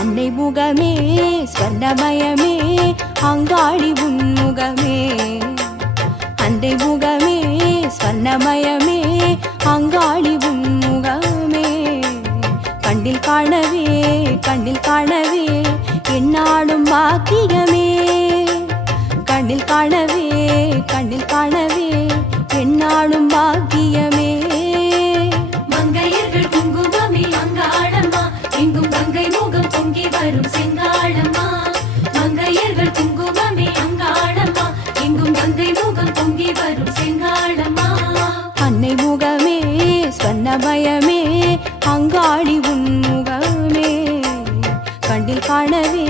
அன்னை முகமே ஸ்வர்ணமயமே அங்காளி உன்முகமே. அன்னை முகமே ஸ்வர்ணமயமே அங்காளி உன்முகமே. கண்ணில் காணவே கண்ணில் காணவே என்னாலும் பாக்கியமே. கண்ணில் காணவே கண்ணில் காணவே என்னாலும் பாக்கியமே. மங்கையர்கள் குங்குமமே அங்காளம்மா எங்கும் கங்கை முகம் பொங்கி வரும் செங்காளம்மா. மங்கையர்கள் குங்குமமே அங்காளம்மா எங்கும் கங்கை முகம் பொங்கி வரும் செங்காளம்மா. அன்னை முகமே ஸ்வர்ணமயமே அங்காளி உன்முகமே. கண்ணில் காணவே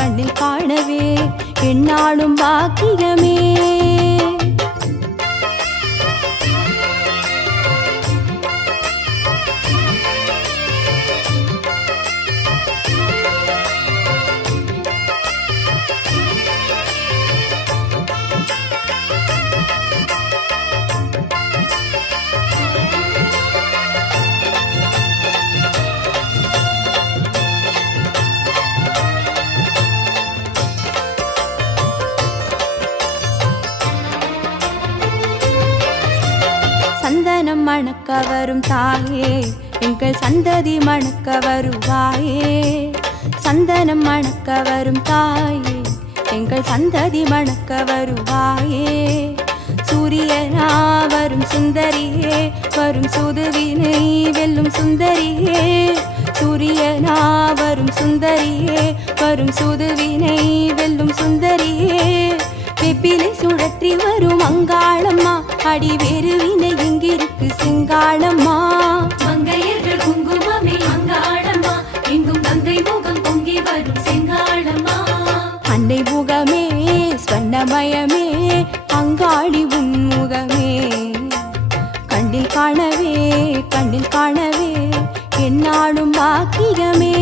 கண்ணில் காணவே என்னாலும் பாக்கியமே. சந்தனம் மணக்க வரும் தாயே எங்கள் சந்ததி மணக்க வருவாயே. சந்தனம் மணக்க வரும் தாயே எங்கள் சந்ததி மணக்க வருவாயே. சூரியனா வரும் சுந்தரியே வரும் சுதுவினை வெல்லும் சுந்தரியே. சூரியனா வரும் சுந்தரியே வரும் சுதுவினை வெல்லும் சுந்தரியே. வெப்பிலை சுழற்றி வரும் அங்காளம்மா அடி வேறு வினை எங்கிருக்கு சிங்காளம்மா. மங்கையர்கள் குங்குமமே அங்காளம்மா எங்கும் கங்கை முகம் பொங்கி வரும் செங்காளம்மா. அன்னை முகமே ஸ்வர்ணமயமே அங்காளி உன்முகமே. கண்ணில் காணவே கண்ணில் காணவே என்னாலும் பாக்கியமே.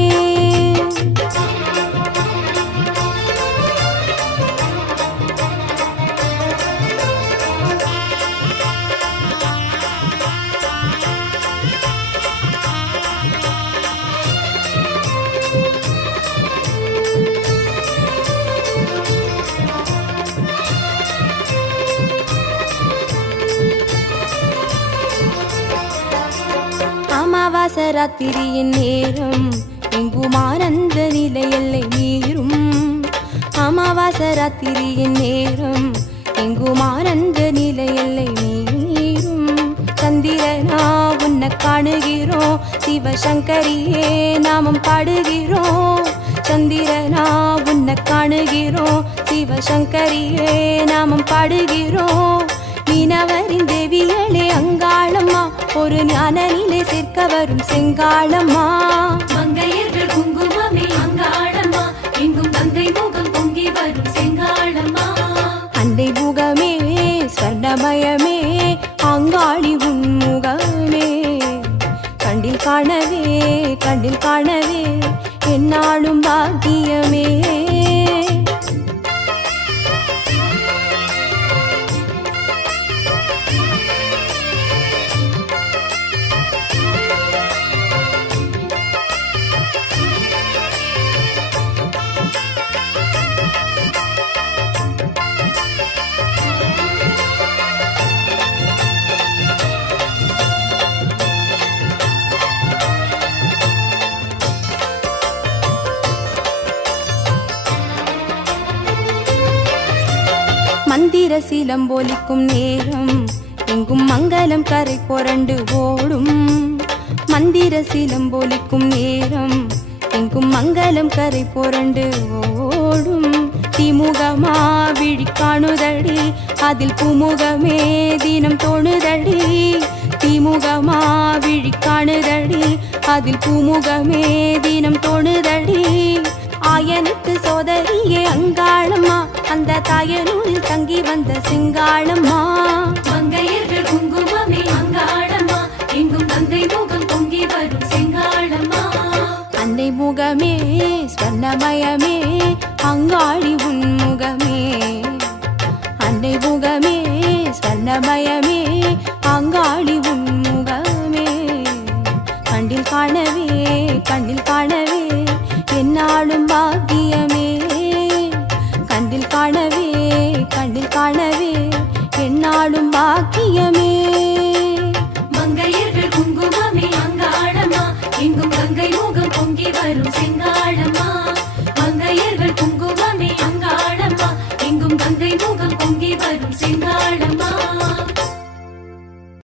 அமாவாசராத்திரியின் நேரம் எங்கும் ஆனந்த நிலையெல்லை மீறும். அமாவாசராத்திரியின் நேரம் எங்கும் ஆனந்த நிலையெல்லை மீறும். சந்திரனா உன்னை காணுகிறோம் சிவசங்கரியே நாமம் பாடுகிறோம். சந்திரனா உன்னை காணுகிறோம் சிவசங்கரியே நாமம் பாடுகிறோம். மீனவரின் தேவிகளே அங்காளம்மா ஒரு ஞான நிலை சேர்க்க வரும் செங்காளம்மா. மங்கையர்கள் குங்குமமே அங்காளம்மா எங்கும் கங்கை முகம் பொங்கி வரும் செங்காளம்மா. அன்னை முகமே ஸ்வர்ணமயமே அங்காளி உன்முகமே. கண்ணில் காணவே கண்ணில் காணவே என்னாலும் பாக்கியமே. மந்திர சிலம்பொலிக்கும் நேரம் எங்கும் மங்களம் கரை புரண்டு ஓடும். மந்திர சிலம்பொலிக்கும் நேரம் எங்கும் மங்களம் கரை புரண்டு ஓடும். திமுகமா விழி காணுதடி அதில் புமுகமே தினம் தோணுதடி. திமுகமா விழி காணுதடி அதில் புமுகமே தினம் தோணுதடி. ஆயனுக்கு சோதரியே அங்காளம்மா அந்த தாயனூரில் தங்கி வந்த சிங்காளம்மா. மங்கையர்கள் குங்குமமே அங்காளம்மா எங்கும் கங்கை முகம்